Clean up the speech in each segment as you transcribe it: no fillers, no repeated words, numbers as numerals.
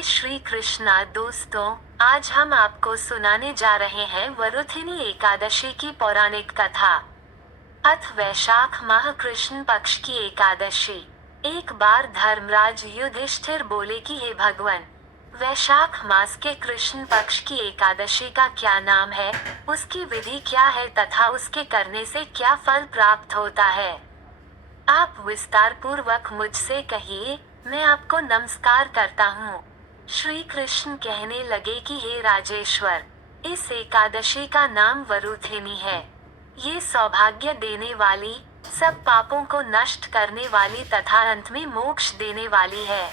जय श्री कृष्णा दोस्तों, आज हम आपको सुनाने जा रहे हैं वरुथिनी एकादशी की पौराणिक कथा। अथ वैशाख माह कृष्ण पक्ष की एकादशी। एक बार धर्मराज युधिष्ठिर बोले कि हे भगवान, वैशाख मास के कृष्ण पक्ष की एकादशी का क्या नाम है, उसकी विधि क्या है तथा उसके करने से क्या फल प्राप्त होता है। आप विस्तार पूर्वक मुझसे कहिए, मैं आपको नमस्कार करता हूँ। श्री कृष्ण कहने लगे कि हे राजेश्वर, इस एकादशी का नाम वरुथिनी है। ये सौभाग्य देने वाली, सब पापों को नष्ट करने वाली तथा अंत में मोक्ष देने वाली है।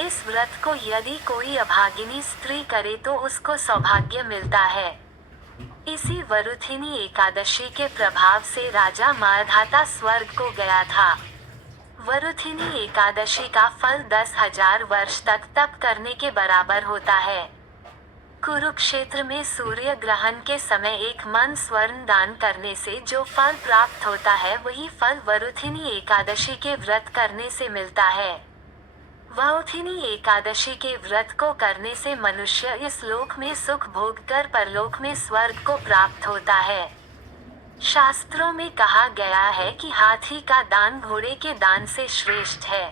इस व्रत को यदि कोई अभागिनी स्त्री करे तो उसको सौभाग्य मिलता है। इसी वरुथिनी एकादशी के प्रभाव से राजा मारधाता स्वर्ग को गया था। वरुथिनी एकादशी का फल 10,000 वर्ष तक तप करने के बराबर होता है। कुरुक्षेत्र में सूर्य ग्रहण के समय एक मन स्वर्ण दान करने से जो फल प्राप्त होता है, वही फल वरुथिनी एकादशी के व्रत करने से मिलता है। वरुथिनी एकादशी के व्रत को करने से मनुष्य इस लोक में सुख भोग कर परलोक में स्वर्ग को प्राप्त होता है। शास्त्रों में कहा गया है कि हाथी का दान घोड़े के दान से श्रेष्ठ है।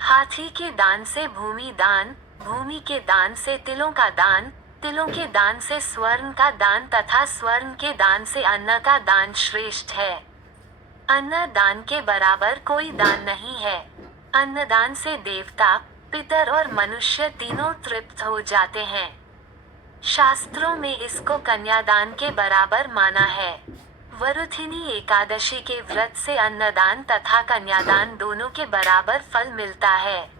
हाथी के दान से भूमि दान, भूमि के दान से तिलों का दान, तिलों के दान से स्वर्ण का दान तथा स्वर्ण के दान से अन्न का दान श्रेष्ठ है। अन्न दान के बराबर कोई दान नहीं है। अन्नदान से देवता, पितर और मनुष्य तीनों तृप्त हो जाते हैं। शास्त्रों में इसको कन्यादान के बराबर माना है। वरुथिनी एकादशी के व्रत से अन्नदान तथा कन्यादान दोनों के बराबर फल मिलता है।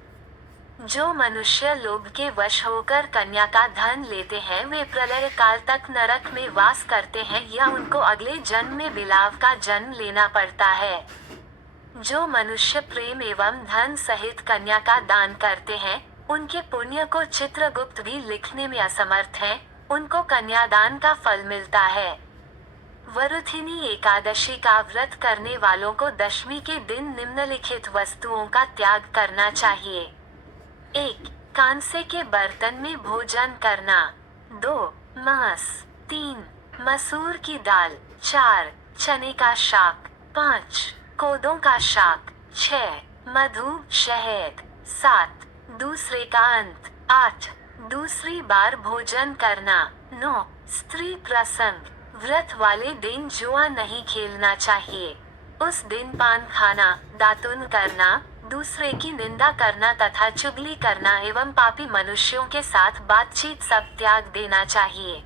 जो मनुष्य लोभ के वश होकर कन्या का धन लेते हैं, वे प्रलय काल तक नरक में वास करते हैं या उनको अगले जन्म में बिलाव का जन्म लेना पड़ता है। जो मनुष्य प्रेम एवं धन सहित कन्या का दान करते हैं, उनके पुण्य को चित्रगुप्त भी लिखने में असमर्थ है, उनको कन्यादान का फल मिलता है। वरुथिनी एकादशी का व्रत करने वालों को दशमी के दिन निम्नलिखित वस्तुओं का त्याग करना चाहिए। 1. कांसे के बर्तन में भोजन करना। 2. मांस। 3. मसूर की दाल। 4. चने का शाक। 5. कोदों का शाक। 6. मधु शहद। 7. दूसरे का अंत। 8. दूसरी बार भोजन करना। 9. स्त्री प्रसंग। व्रत वाले दिन जुआ नहीं खेलना चाहिए। उस दिन पान खाना, दातुन करना, दूसरे की निंदा करना तथा चुगली करना एवं पापी मनुष्यों के साथ बातचीत सब त्याग देना चाहिए।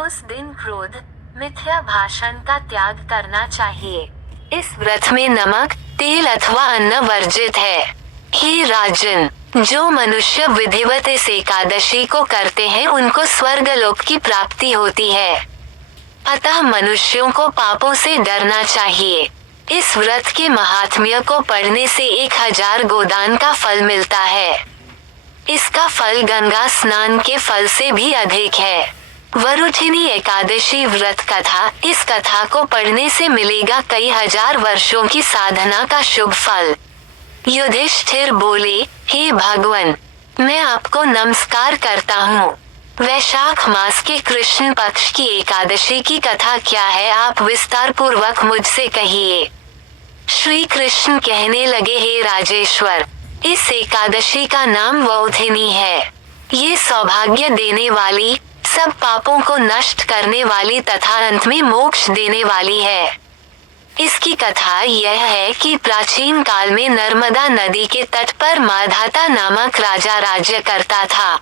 उस दिन क्रोध, मिथ्या भाषण का त्याग करना चाहिए। इस व्रत में नमक, तेल अथवा अन्न वर्जित है। हे राजन, जो मनुष्य विधिवत इस एकादशी को करते हैं, उनको स्वर्गलोक की प्राप्ति होती है। अतः मनुष्यों को पापों से डरना चाहिए। इस व्रत के महात्म्य को पढ़ने से 1,000 गोदान का फल मिलता है। इसका फल गंगा स्नान के फल से भी अधिक है। वरुथिनी एकादशी व्रत कथा, इस कथा को पढ़ने से मिलेगा कई हजार वर्षों की साधना का शुभ फल। युधिष्ठिर बोले, हे भगवान, मैं आपको नमस्कार करता हूँ। वैशाख मास के कृष्ण पक्ष की एकादशी की कथा क्या है, आप विस्तार पूर्वक मुझसे कहिए। श्री कृष्ण कहने लगे, हे राजेश्वर, इस एकादशी का नाम वरुथिनी है। ये सौभाग्य देने वाली, सब पापों को नष्ट करने वाली तथा अंत में मोक्ष देने वाली है। इसकी कथा यह है कि प्राचीन काल में नर्मदा नदी के तट पर माधाता नामक राजा राज्य करता था।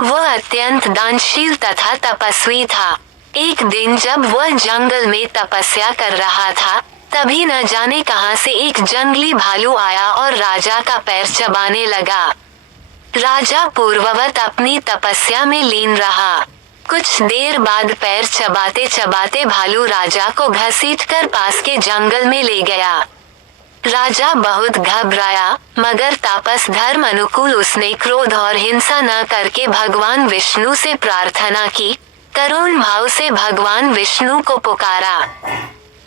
वह अत्यंत दानशील तथा तपस्वी था। एक दिन जब वह जंगल में तपस्या कर रहा था, तभी न जाने कहां से एक जंगली भालू आया और राजा का पैर चबाने लगा। राजा पूर्ववत अपनी तपस्या में लीन रहा। कुछ देर बाद पैर चबाते चबाते भालू राजा को घसीटकर पास के जंगल में ले गया। राजा बहुत घबराया, मगर तापस धर्म अनुकूल उसने क्रोध और हिंसा न करके भगवान विष्णु से प्रार्थना की, करुण भाव से भगवान विष्णु को पुकारा।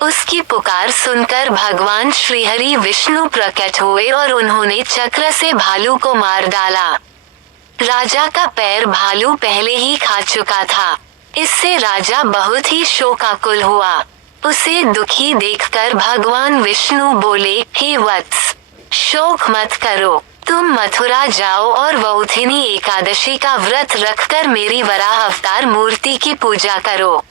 उसकी पुकार सुनकर भगवान श्रीहरि विष्णु प्रकट हुए और उन्होंने चक्र से भालू को मार डाला। राजा का पैर भालू पहले ही खा चुका था। इससे राजा बहुत ही शोकाकुल हुआ। उसे दुखी देखकर भगवान विष्णु बोले, हे वत्स, शोक मत करो, तुम मथुरा जाओ और वौथिनी एकादशी का व्रत रखकर मेरी वराह अवतार मूर्ति की पूजा करो।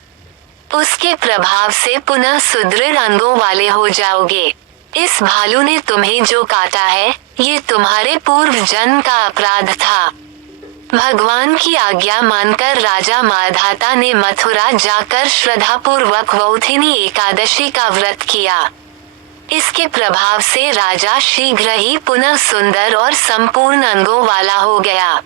उसके प्रभाव से पुनः सुदृढ़ अंगों वाले हो जाओगे। इस भालू ने तुम्हें जो काटा है, ये तुम्हारे पूर्व जन्म का अपराध था। भगवान की आज्ञा मानकर राजा माधाता ने मथुरा जाकर श्रद्धापूर्वक वौथिनी एकादशी का व्रत किया। इसके प्रभाव से राजा शीघ्र ही पुनः सुंदर और संपूर्ण अंगों वाला हो गया।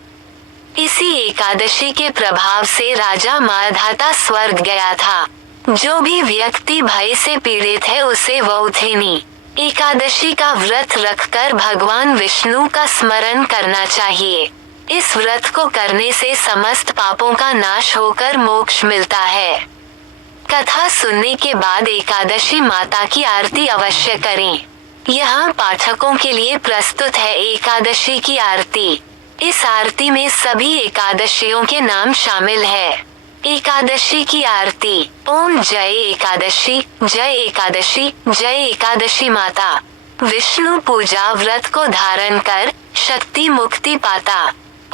इसी एकादशी के प्रभाव से राजा माधाता स्वर्ग गया था। जो भी व्यक्ति भय से पीड़ित है उसे वौथिनी एकादशी का व्रत रखकर भगवान विष्णु का स्मरण करना चाहिए। इस व्रत को करने से समस्त पापों का नाश होकर मोक्ष मिलता है। कथा सुनने के बाद एकादशी माता की आरती अवश्य करें। यहाँ पाठकों के लिए प्रस्तुत है एकादशी की आरती। इस आरती में सभी एकादशियों के नाम शामिल है। एकादशी की आरती। ओम जय एकादशी, जय एकादशी, जय एकादशी माता। विष्णु पूजा व्रत को धारण कर शक्ति मुक्ति पाता।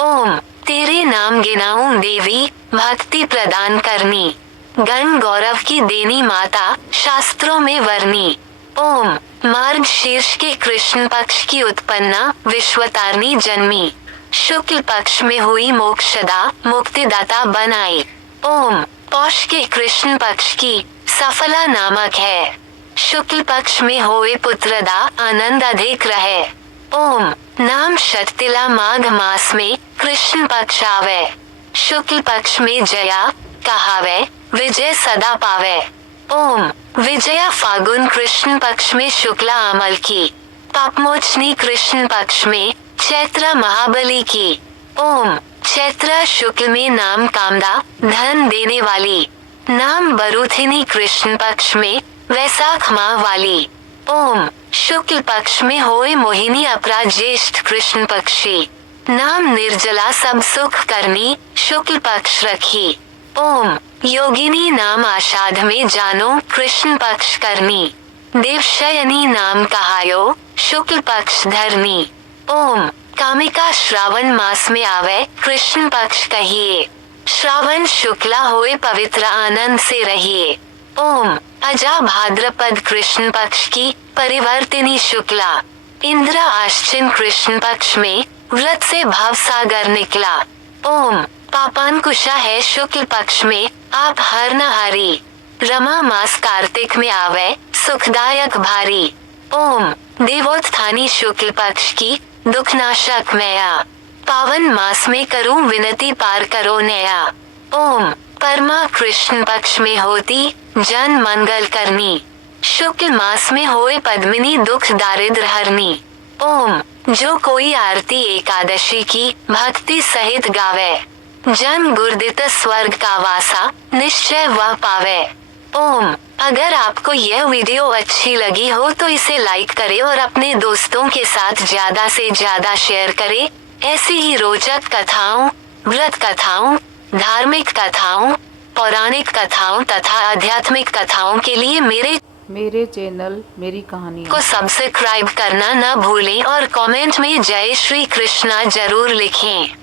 ओम तेरे नाम गिनाऊं देवी, भक्ति प्रदान करनी, गण गौरव की देनी माता, शास्त्रों में वर्णी। ओम मार्ग शीर्ष के कृष्ण पक्ष की उत्पन्ना, विश्वतारिणी जन्मी, शुक्ल पक्ष में हुई मोक्षदा, मुक्तिदाता बनाई। ओम पौष के कृष्ण पक्ष की सफला नामक है, शुक्ल पक्ष में होए पुत्रदा, आनंद अधिक रहे। ओम नाम शततिला माघ मास में कृष्ण पक्ष आवे, शुक्ल पक्ष में जया कहावे, विजय सदा पावे। ओम विजया फागुन कृष्ण पक्ष में शुक्ला अमल की, पापमोचनी कृष्ण पक्ष में चैत्र महाबली की। ओम चैत्र शुक्ल में नाम कामदा, धन देने वाली, नाम बरूथिनी कृष्ण पक्ष में वैसाख माह वाली। ओम शुक्ल पक्ष में होए मोहिनी अपरा ज्येष्ठ कृष्ण पक्षी, नाम निर्जला सब सुख करनी, शुक्ल पक्ष रखी। ओम योगिनी नाम आषाढ़ में जानो, कृष्ण पक्ष करनी, देवशयनी नाम कहायो, शुक्ल पक्ष धरनी। ओम कामिका श्रावण मास में आवे, कृष्ण पक्ष कहिए, श्रावण शुक्ला होए पवित्र आनंद से रहिए। ओम अजा भाद्रपद कृष्ण पक्ष की परिवर्तिनी शुक्ला, इंद्र आश्चिन कृष्ण पक्ष में व्रत से भव सागर निकला। ओम पापानकुशा है शुक्ल पक्ष में, आप हर न हरी, रमा मास कार्तिक में आवे, सुखदायक भारी। ओम देवोत्थानी शुक्ल पक्ष की दुखनाशक मैया, पावन मास में करूं विनती पार करो नया। ओम परमा कृष्ण पक्ष में होती जन मंगल करनी, शुक्ल मास में होए पद्मिनी दुख दारिद्र हरनी। ओम जो कोई आरती एकादशी की भक्ति सहित गावे, जन गुरदित स्वर्ग का वासा निश्चय वह पावे। ओम अगर आपको यह वीडियो अच्छी लगी हो तो इसे लाइक करें और अपने दोस्तों के साथ ज्यादा से ज्यादा शेयर करें। ऐसी ही रोचक कथाओं, व्रत कथाओं, धार्मिक कथाओं, पौराणिक कथाओं तथा आध्यात्मिक कथाओं के लिए मेरे चैनल मेरी कहानियाँ को सब्सक्राइब करना न भूलें और कमेंट में जय श्री कृष्णा जरूर लिखें।